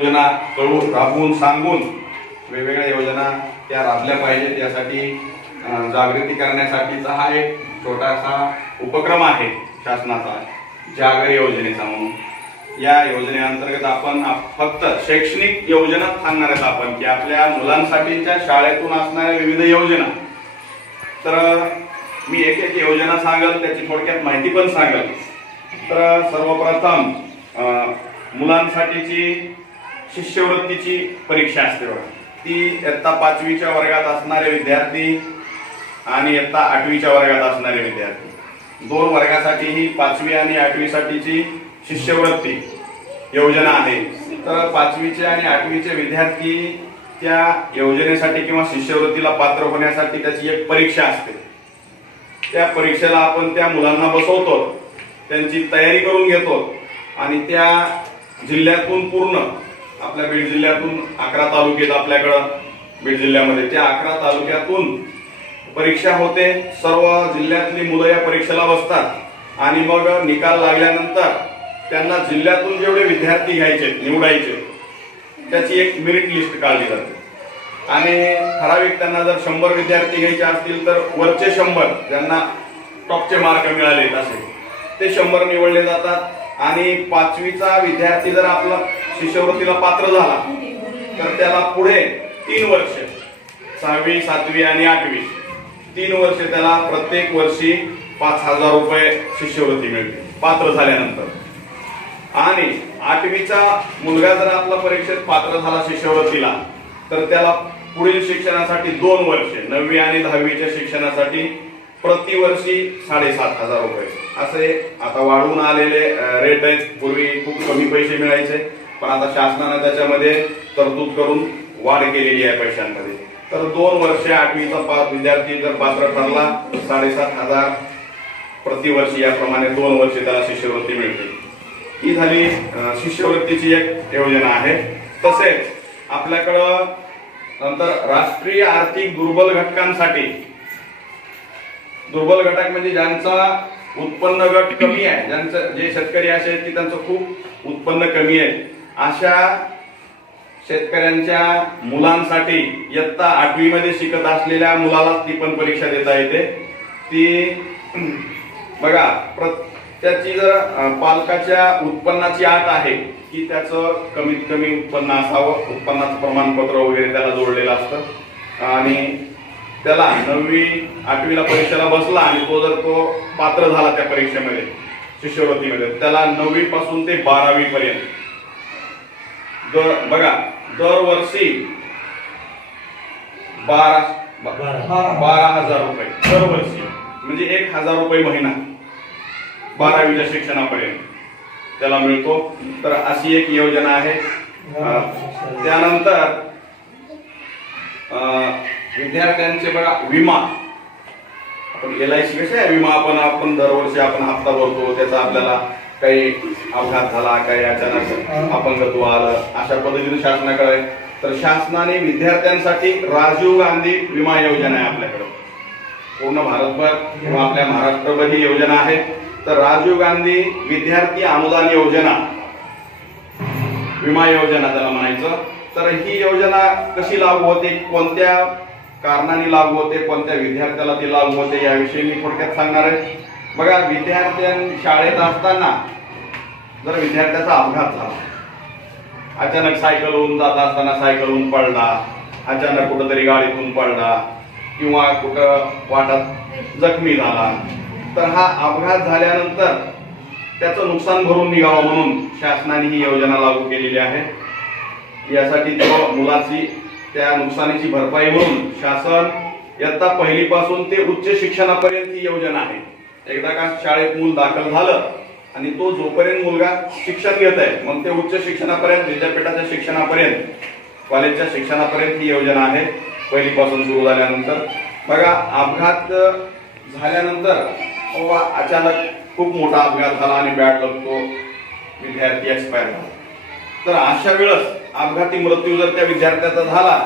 योजना कळून राबवून सांगून वेगवेगळ्या योजना त्या राबल्या पाहिजेत. यासाठी जागृती करण्यासाठीचा हा एक छोटासा उपक्रम आहे शासनाचा जागर योजनेचा म्हणून. या योजनेअंतर्गत आपण फक्त शैक्षणिक योजनाच सांगणार आहेत आपण की आपल्या मुलांसाठीच्या शाळेतून असणाऱ्या विविध योजना. तर मी एक एक योजना सांगेल त्याची थोडक्यात माहिती पण सांगेल. तर सर्वप्रथम मुलांसाठीची शिष्यवृत्तीची परीक्षा असते बघा. ती इयत्ता पाचवीच्या वर्गात असणारे विद्यार्थी आणि इयत्ता आठवीच्या वर्गात असणारे विद्यार्थी. दोन वर्गासाठी ही पाचवी आणि आठवीसाठीची शिष्यवृत्ती योजना आहे. तर पाचवीचे आणि आठवीचे विद्यार्थी त्या योजनेसाठी किंवा शिष्यवृत्तीला पात्र होण्यासाठी त्याची एक परीक्षा असते. त्या परीक्षेला आपण त्या मुलांना बसवतो त्यांची तयारी करून घेतो आणि त्या जिल्ह्यातून पूर्ण आपल्या बीड जिल्ह्यातून अकरा तालुक्यात आपल्याकडं बीड जिल्ह्यामध्ये. त्या अकरा तालुक्यातून परीक्षा होते. सर्व जिल्ह्यातली मुलं या परीक्षेला बसतात. आणि मग निकाल लागल्यानंतर त्यांना जिल्ह्यातून जेवढे विद्यार्थी घ्यायचे निवडायचे त्याची एक मेरिट लिस्ट काढली जाते. आणि ठराविक त्यांना जर शंभर विद्यार्थी घ्यायचे असतील तर वरचे शंभर ज्यांना टॉपचे मार्क मिळाले असे ते शंभर निवडले जातात. आणि पाचवीचा विद्यार्थी जर आपला शिष्यवृत्तीला पात्र झाला तर त्याला पुढे तीन वर्ष सहावी सातवी आणि आठवी तीन वर्ष त्याला प्रत्येक वर्षी पाच हजार रुपये शिष्यवृत्ती मिळते पात्र झाल्यानंतर. आणि आठवीचा मुलगा जर आपला परीक्षेत पात्र झाला शिष्यवृत्तीला तर त्याला पुढील शिक्षणासाठी दोन वर्ष नववी आणि दहावीच्या शिक्षणासाठी प्रतिवर्षी साडेसात हजार रुपये. असे आता वाढून आलेले रेट आहेत. पूर्वी खूप कमी पैसे मिळायचे. पण आता शासनानं त्याच्यामध्ये तरतूद करून वाढ केलेली आहे पैशांमध्ये. तर दोन वर्ष आठवीचा पाच विद्यार्थी जर पात्र ठरला तर साडेसात हजार प्रतिवर्षी याप्रमाणे दोन वर्ष त्याला शिष्यवृत्ती मिळते. ही झाली शिष्यवृत्तीची एक योजना आहे. तसेच आपल्याकडं नंतर राष्ट्रीय आर्थिक दुर्बल घटकांसाठी दुर्बल घटक म्हणजे ज्यांचा उत्पन्न गट कमी आहे ज्यांचं जे शेतकरी असे आहेत की त्यांचं खूप उत्पन्न कमी आहे. अशा शेतकऱ्यांच्या मुलांसाठी इयत्ता आठवी मध्ये शिकत असलेल्या मुलाला ती पण परीक्षा देता येते. ती बघा त्याची जर पालकाच्या उत्पन्नाची आठ आहे की त्याचं कमीत कमी उत्पन्न असावं उत्पन्नाचं प्रमाणपत्र वगैरे त्याला जोडलेलं असतं. आणि त्याला नववी आठवीला परीक्षेला बसला आणि तो जर तो पात्र झाला त्या परीक्षेमध्ये शिष्यवृत्तीमध्ये त्याला नववी पासून ते बारावी पर्यंत दर बघा दरवर्षी बारा बारा. हजार रुपये दरवर्षी. म्हणजे एक हजार रुपये महिना बारावीच्या शिक्षणापर्यंत त्याला मिळतो. तर अशी एक योजना आहे. त्यानंतर अं, विद्यार्थ्यांचे बघा विमा. आपण एल आय सी कसे आहे विमा आपण आपण दरवर्षी आपण हप्ता भरतो त्याचा आपल्याला काही अपघात झाला काही अचानक अपंगत्व आलं अशा पद्धतीने शासनाकडे तर शासनाने विद्यार्थ्यांसाठी राजीव गांधी विमा योजना आहे आपल्याकडे. पूर्ण भारतभर किंवा आपल्या महाराष्ट्रभर ही योजना आहे. तर राजीव गांधी विद्यार्थी अनुदान योजना विमा योजना त्याला म्हणायचं. तर ही योजना कशी लागू होते? कोणत्या कारणाने लागू होते कोणत्या विद्यार्थ्याला ते लागू होते याविषयी मी थोडक्यात सांगणार आहे. बघा विद्यार्थ्यां शाळेत असताना जर विद्यार्थ्याचा अपघात झाला अचानक सायकलहून जात असताना सायकलहून पडला अचानक कुठंतरी गाडीतून पडला किंवा कुठं वाटात जखमी झाला तर हा अपघात झाल्यानंतर त्याचं नुकसान भरून निघावं म्हणून शासनाने ही योजना लागू केलेली आहे. यासाठी तो मुलाची त्या नुकसानीची भरपाई म्हणून शासन इयत्ता पहिलीपासून ते उच्च शिक्षणापर्यंत ही योजना आहे. एकदा का शाळेत मूल दाखल झालं आणि तो जोपर्यंत मुलगा शिक्षण घेत आहे मग ते उच्च शिक्षणापर्यंत विद्यापीठाच्या शिक्षणापर्यंत कॉलेजच्या शिक्षणापर्यंत ही योजना आहे पहिलीपासून सुरू झाल्यानंतर. बघा अपघात झाल्यानंतर अचानक खूप मोठा अपघात झाला आणि बॅट लागतो विद्यार्थी एक्सपायर झाला. तर अशा वेळेस अपघाती मृत्यू जर त्या विद्यार्थ्याचा झाला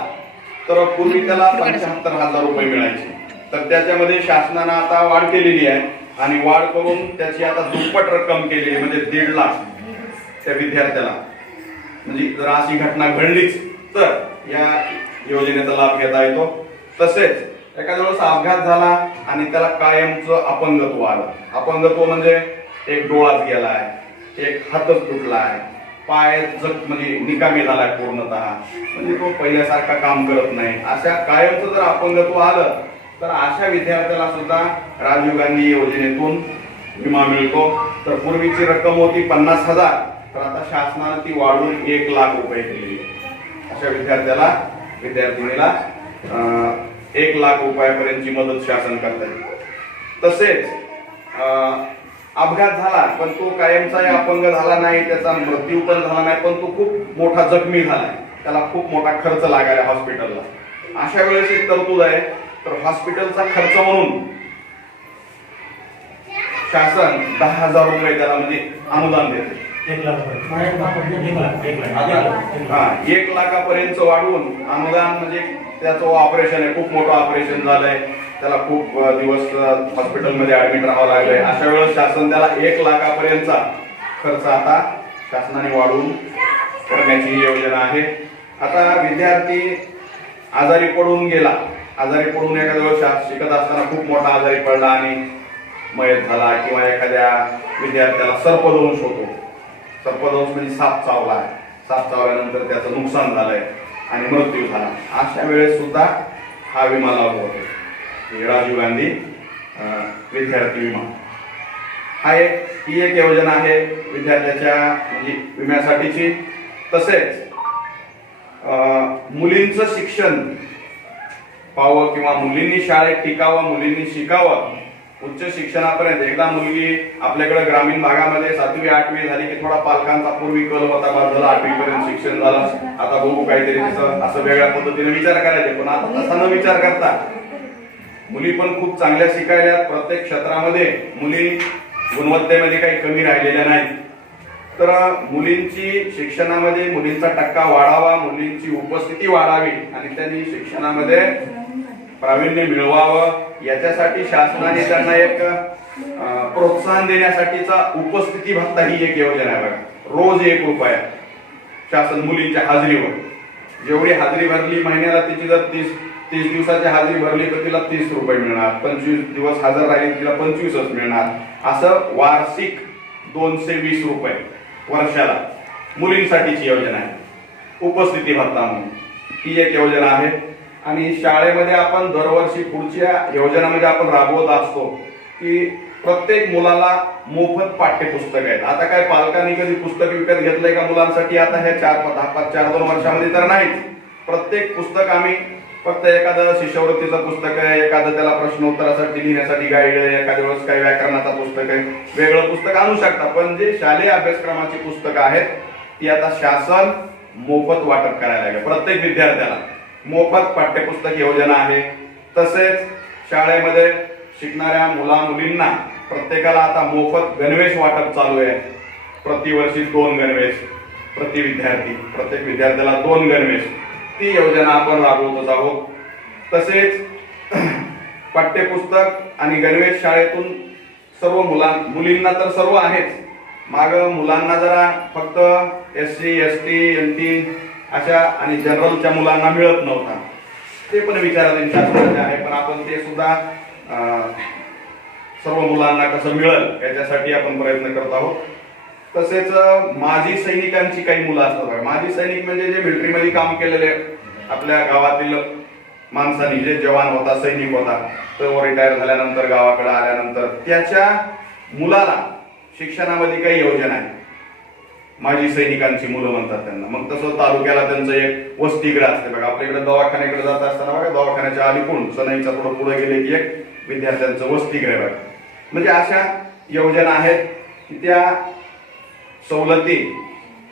तर पूर्वी त्याला पंच्याहत्तर हजार रुपये मिळायचे. तर त्याच्यामध्ये शासनानं आता वाढ केलेली आहे आणि वाढ करून त्याची आता दुप्पट रक्कम केलेली आहे म्हणजे दीड लाख त्या विद्यार्थ्याला. म्हणजे जर अशी घटना घडलीच तर या योजनेचा लाभ घेता येतो. तसेच एखाद्या वेळेस अपघात झाला आणि त्याला कायमचं अपंगत्व आलं. अपंगत्व म्हणजे एक डोळाच गेलाय एक हातच तुटलाय पाय जख म्हणजे निकामी झालाय पूर्णतः. म्हणजे तो पहिल्यासारखा काम करत नाही. अशा कायमचं जर अपंगत्व आलं तर अशा विद्यार्थ्याला सुद्धा राजीव गांधी योजनेतून विमा मिळतो. तर पूर्वीची रक्कम होती पन्नास हजार तर आता शासनानं ती वाढून एक लाख रुपये दिली अशा विद्यार्थ्याला विद्यार्थिनीला एक लाख रुपयापर्यंतची मदत शासन करत तसेच अपघात झाला पण तो कायमचाही अपंग झाला नाही त्याचा मृत्यू पण झाला नाही पण तो खूप मोठा जखमी झालाय. त्याला खूप मोठा खर्च लागायला हॉस्पिटलला. अशा वेळेस एक तरतूद आहे तर हॉस्पिटलचा खर्च म्हणून शासन दहा हजार रुपये त्याला म्हणजे अनुदान देते. एक लाख. हा लाखापर्यंत वाढवून अनुदान म्हणजे त्याचं ऑपरेशन आहे खूप मोठं ऑपरेशन झालंय. त्याला खूप दिवस हॉस्पिटलमध्ये ऍडमिट राहावं लागलंय. अशा वेळेस शासन त्याला एक लाखापर्यंतचा खर्च आता शासनाने वाढवून करण्याची ही योजना आहे. आता विद्यार्थी आजारी पडून गेला. आजारी पडून एखाद्या वेळेस शिकत असताना खूप मोठा आजारी पडला आणि मयत झाला किंवा एखाद्या विद्यार्थ्याला सर्पदंश होतो. सर्पदंश म्हणजे साप चावला साप चावल्यानंतर त्याचं नुकसान झालंय आणि मृत्यू झाला. अशा वेळेस सुद्धा हा विमा लागू होतो. राजीव गांधी विद्यार्थी विमा. हा एक ही एक योजना आहे विद्यार्थ्याच्या म्हणजे विम्यासाठीची. तसेच मुलींचं शिक्षण पाहावं किंवा मुलींनी शाळेत टिकावं मुलींनी शिकावं उच्च शिक्षणापर्यंत. एकदा मुलगी आपल्याकडे ग्रामीण भागामध्ये सातवी आठवी झाली की थोडा पालकांचा पूर्वी कल होता बाद झाला आठवी पर्यंत शिक्षण झालं. आता बघू काहीतरी असं वेगळ्या पद्धतीने विचार करायचे पण आता तसा न विचार करता मुली पण खूप चांगल्या शिकायला प्रत्येक क्षेत्रामध्ये मुली गुणवत्तेमध्ये काही कमी राहिलेल्या नाहीत. तर मुलींची शिक्षणामध्ये मुलींचा टक्का वाढावा मुलींची उपस्थिती वाढावी आणि त्यांनी शिक्षणामध्ये प्रावीण्य मिळवावं याच्यासाठी शासनाने त्यांना एक प्रोत्साहन देण्यासाठीचा उपस्थिती भत्ता ही एक योजना आहे बघा. रोज एक रुपया शासन मुलींच्या हाजरीवर. जेवढी हाजरी भरली महिन्याला तिची जर तीस तीस दिवसाची हजेरी भरली तर तिला तीस रुपये मिळणार. पंचवीस दिवस हजर राहिली तिला पंचवीसच मिळणार. असं वार्षिक दोनशे वीस रुपये वर्षाला मुलींसाठीची योजना आहे. उपस्थिती भत्ता म्हणून. ही एक योजना आहे. आणि शाळेमध्ये आपण दरवर्षी पुढच्या योजनामध्ये आपण राबवत असतो की प्रत्येक मुलाला मोफत पाठ्यपुस्तक आहेत. आता काय पालकांनी कधी पुस्तक विकत घेतलंय का मुलांसाठी? आता हे चार दहा पाच चार दोन वर्षामध्ये तर नाहीच. प्रत्येक पुस्तक आम्ही फक्त एखादं शिष्यवृत्तीचं पुस्तक आहे एखादं त्याला प्रश्नोत्तरासाठी लिहिण्यासाठी गाईड आहे एखाद्या वेळेस काही व्याकरणाचा पुस्तक आहे वेगळं पुस्तक आणू शकता. पण जे शालेय अभ्यासक्रमाची पुस्तकं आहेत ती आता शासन मोफत वाटप करायला लागेल. प्रत्येक विद्यार्थ्याला मोफत पाठ्यपुस्तक योजना आहे. तसेच शाळेमध्ये शिकणाऱ्या मुला मुलींना प्रत्येकाला आता मोफत गणवेश वाटप चालू आहे. प्रतिवर्षी दोन गणवेश प्रति विद्यार्थी प्रत्येक विद्यार्थ्याला दोन गणवेश. ती योजना आपण राबवतच आहोत. तसेच पाठ्यपुस्तक आणि गणवेश शाळेतून सर्व मुलां मुलींना तर सर्व आहेच. माग मुलांना जरा फक्त S C S T M T अशा आणि जनरलच्या मुलांना मिळत नव्हता. ते पण विचाराधीन शासनाचे आहे पण आपण ते सुद्धा सर्व मुलांना कसं मिळेल याच्यासाठी आपण प्रयत्न करत आहोत. तसेच माजी सैनिकांची काही मुलं असतात बघा. माजी सैनिक म्हणजे जे मिलिटरीमध्ये काम केलेले आपल्या गावातील माणसांनी जे जवान होता सैनिक होता तो रिटायर झाल्यानंतर गावाकडे आल्यानंतर त्याच्या मुलाला शिक्षणामध्ये काही योजना आहे माजी सैनिकांची मुलं म्हणतात त्यांना. मग तसं तालुक्याला त्यांचं एक वसतिगृह असते बघा. आपल्याकडे दवाखान्याकडे जात असताना बघा दवाखान्याच्या अलीकडून सनईच्या थोडं पुढे गेले की एक विद्यार्थ्यांचं वसतिगृह बघा. म्हणजे अशा योजना आहेत की त्या सवलती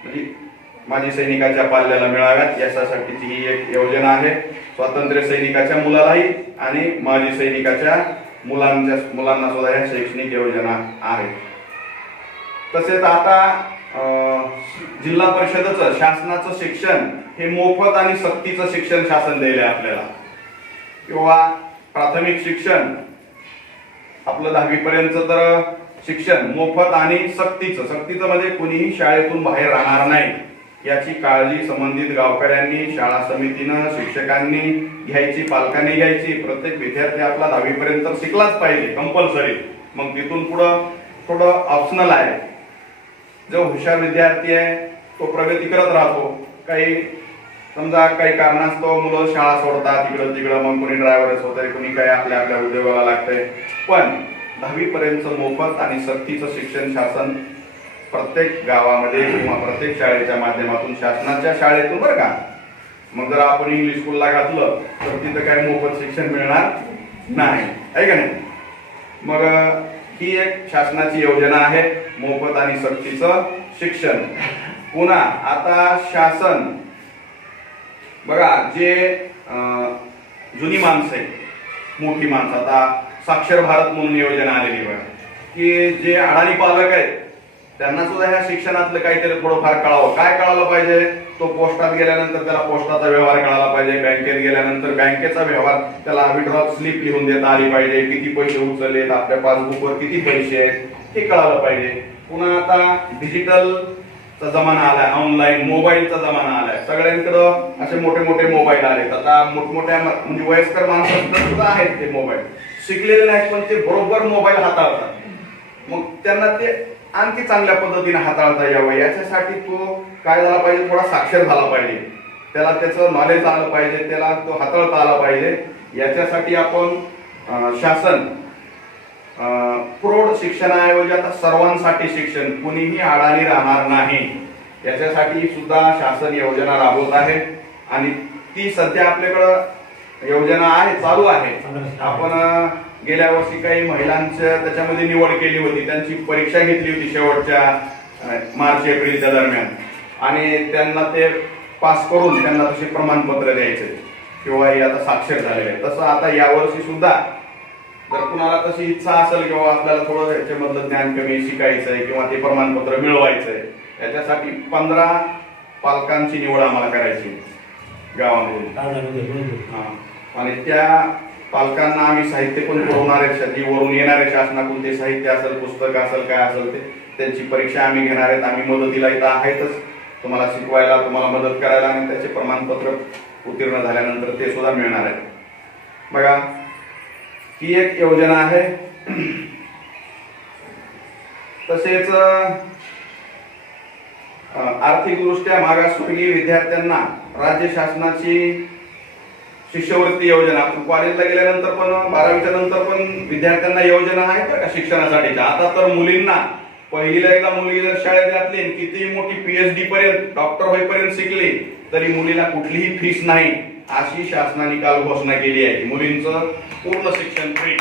म्हणजे माजी सैनिकाच्या पाल्याला मिळाव्यात याच्यासाठीची ही एक योजना आहे. स्वातंत्र्य सैनिकाच्या मुलालाही आणि माजी सैनिकाच्या मुलांच्या मुलांना सुद्धा ह्या शैक्षणिक योजना आहेत तसेच आता जिल्हा परिषदेचं शासनाचं शिक्षण हे मोफत आणि सक्तीचं शिक्षण शासन दिले आपल्याला. किंवा प्राथमिक शिक्षण आपलं दहावीपर्यंत तर शिक्षण मोफत आणि सक्तीचं. सक्तीचं म्हणजे कुणीही शाळेतून बाहेर राहणार नाही. याची काळजी संबंधित गावकऱ्यांनी शाळा समितीनं शिक्षकांनी घ्यायची पालकांनी घ्यायची. प्रत्येक विद्यार्थी आपला दहावीपर्यंत शिकलाच पाहिजे कंपल्सरी मग तिथून पुढं थोडं ऑप्शनल आहे. जो हुशार विद्यार्थी आहे तो प्रगती करत राहतो. काही समजा काही कारणास्तव मुलं शाळा सोडतात इकडं तिकडं मग कोणी ड्रायव्हरच आहे कोणी काही आपल्या आपल्या उद्योगाला लागतंय. पण दहावीपर्यंत मोफत आणि सक्तीचं शिक्षण शासन प्रत्येक गावामध्ये किंवा प्रत्येक शाळेच्या माध्यमातून शासनाच्या शाळेतून बरं का? मग जर आपण इंग्लिश स्कूलला घातलं तर तिथं काय मोफत शिक्षण मिळणार नाही. आहे का नाही? मग ही एक शासनाची योजना आहे मोफत आणि सक्तीचं शिक्षण. पुन्हा आता शासन बघा जे जुनी माणसं आहेत मोठी माणसं आता साक्षर भारत म्हणून योजना आलेली बघा. की जे अडाणी पालक आहेत त्यांना सुद्धा ह्या शिक्षणातलं काहीतरी थोडंफार कळावं. काय कळालं पाहिजे? तो पोस्टात गेल्यानंतर त्याला पोस्टाचा व्यवहार कळाला पाहिजे. बँकेत गेल्यानंतर बँकेचा व्यवहार त्याला विड्रॉल स्लिप लिहून देता आली पाहिजे. किती पैसे उचललेत आपल्या पासबुकवर किती पैसे आहेत हे कळालं पाहिजे. पुन्हा आता डिजिटल चा जमाना आलाय ऑनलाईन मोबाईलचा जमाना आलाय. सगळ्यांकडं असे मोठे मोठे मोबाईल आलेत. आता मोठमोठ्या म्हणजे वयस्कर माणसांकडे सुद्धा आहेत ते मोबाईल शिकलेले नाहीत पण ते बरोबर मोबाईल हाताळतात. मग त्यांना ते आणखी चांगल्या पद्धतीने हाताळता यावं. याच्यासाठी तो काय झाला पाहिजे? थोडा साक्षर झाला पाहिजे. त्याला त्याचं नॉलेज आलं पाहिजे त्याला तो हाताळता आला पाहिजे. याच्यासाठी आपण शासन प्रौढ शिक्षणाऐवजी आता सर्वांसाठी शिक्षण कुणीही अडाणी राहणार नाही. याच्यासाठी सुद्धा शासन योजना राबवत आहे. आणि ती सध्या आपल्याकडं योजना आहे चालू आहे. आपण गेल्या वर्षी काही महिलांच्या त्याच्यामध्ये निवड केली होती. त्यांची परीक्षा घेतली होती शेवटच्या मार्च एप्रिलच्या दरम्यान. आणि त्यांना ते पास करून त्यांना तसे प्रमाणपत्र द्यायचे. किंवा हे आता साक्षर झालेले आहे तसं आता यावर्षी सुद्धा जर कुणाला तशी इच्छा असेल किंवा आपल्याला थोडं याच्यामधलं ज्ञान कमी शिकायचंय किंवा ते प्रमाणपत्र मिळवायचंय याच्यासाठी पंधरा पालकांची निवड आम्हाला करायची गावामध्ये. हा. आणि त्या पालकांना आम्ही साहित्य पण पुरवणार आहे जी वरून येणारे शासनाकडून ते साहित्य असेल पुस्तक असेल काय असेल ते त्यांची परीक्षा आम्ही घेणार आहेत. आम्ही मदतीला इथं आहेतच. तुम्हाला शिकवायला तुम्हाला मदत करायला आणि त्याचे प्रमाणपत्र उत्तीर्ण झाल्यानंतर ते सुद्धा मिळणार आहे बघा ही एक योजना आहे. तसेच आर्थिकदृष्ट्या मागासवर्गीय विद्यार्थ्यांना राज्य शासनाची शिष्यवृत्ती योजना. आपण कॉलेजला गेल्यानंतर पण बारावीच्या नंतर पण विद्यार्थ्यांना योजना आहेत का शिक्षणासाठीच्या. आता तर मुलींना पहिलीला एकदा मुलगी जर शाळेत घातली कितीही मोठी पीएचडी पर्यंत डॉक्टर होईपर्यंत शिकली तरी मुलीला कुठलीही फीस नाही. अशी शासनाने काल घोषणा केली आहे. मुलींचं पूर्ण शिक्षण फ्री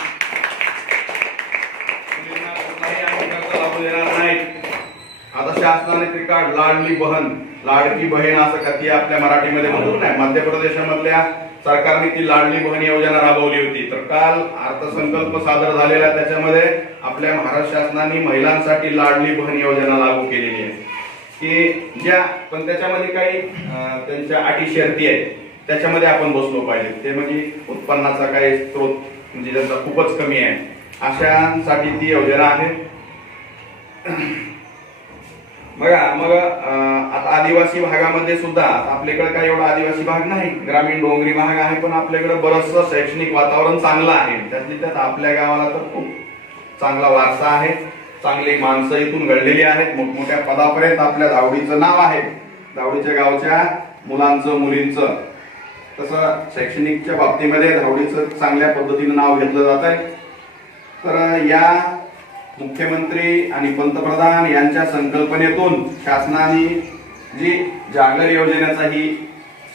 आता शासनाने ते काढ लाडली बहन लाडकी बहीण असं का ती आपल्या मराठीमध्ये म्हणून नाही मध्य प्रदेशामधल्या सरकारने ती लाडली बहन योजना राबवली होती. तर काल अर्थसंकल्प सादर झालेला त्याच्यामध्ये आपल्या महाराष्ट्र शासनाने महिलांसाठी लाडली बहन योजना लागू केलेली आहे. की ज्या पण त्याच्यामध्ये काही त्यांच्या अटी शर्ती आहेत. त्याच्यामध्ये आपण बसलो पाहिजे. ते म्हणजे उत्पन्नाचा काही स्रोत म्हणजे त्यांचा खूपच कमी आहे. अशांसाठी ती योजना आहे. बघा मग आता आदिवासी भागामध्ये सुद्धा आपल्याकडे काय एवढा आदिवासी भाग नाही ग्रामीण डोंगरी भाग आहे पण आपल्याकडे बरंचसं शैक्षणिक वातावरण चांगलं आहे. त्यातली त्यात आपल्या गावाला तर खूप चांगला वारसा आहे. चांगली माणसं इथून घडलेली आहेत. मोठमोठ्या पदापर्यंत आपल्या धावडीचं नाव आहे. धावडीच्या गावच्या मुलांचं मुलींचं. तसं शैक्षणिकच्या बाबतीमध्ये धावडीचं चांगल्या पद्धतीनं नाव घेतलं जात आहे तर या मुख्यमंत्री आणि पंतप्रधान यांच्या संकल्पनेतून शासनाने जी जागर योजनेचा ही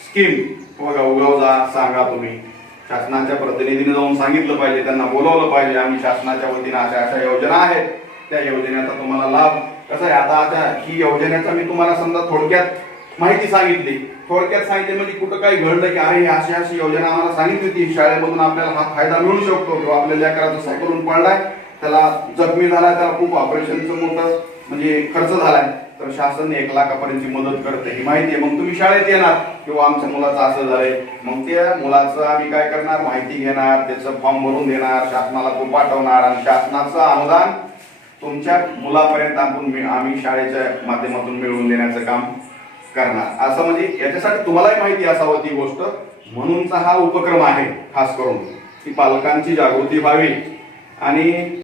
स्कीम गावगाव जा सांगा तुम्ही. शासनाच्या प्रतिनिधीने जाऊन सांगितलं पाहिजे त्यांना बोलवलं पाहिजे आम्ही शासनाच्या वतीने अशा अशा योजना आहेत. त्या योजनेचा तुम्हाला लाभ कसा आहे? आता आता ही योजनेचा मी तुम्हाला समजा थोडक्यात माहिती सांगितली. थोडक्यात सांगितली म्हणजे कुठं काही घडलं की अरे अशी अशी योजना आम्हाला सांगितली होती. शाळेमधून आपल्याला हा फायदा मिळू शकतो किंवा आपल्या लेकराचा सायकलून पडलाय. त्याला जखमी झाला त्याला खूप ऑपरेशनचं मोठं म्हणजे खर्च झालाय. तर शासन एक लाखापर्यंतची मदत करते ही माहिती आहे. मग तुम्ही शाळेत येणार किंवा आमच्या मुलाचं असं झालंय. मग त्या मुलाचं आम्ही काय करणार? माहिती घेणार त्याचं फॉर्म भरून देणार शासनाला तो पाठवणार आणि शासनाचं अनुदान तुमच्या मुलापर्यंत आपण आम्ही शाळेच्या माध्यमातून मिळवून देण्याचं काम करणार. असं म्हणजे याच्यासाठी तुम्हालाही माहिती असावं ती गोष्ट. म्हणूनचा हा उपक्रम आहे खास करून. की पालकांची जागृती व्हावी. आणि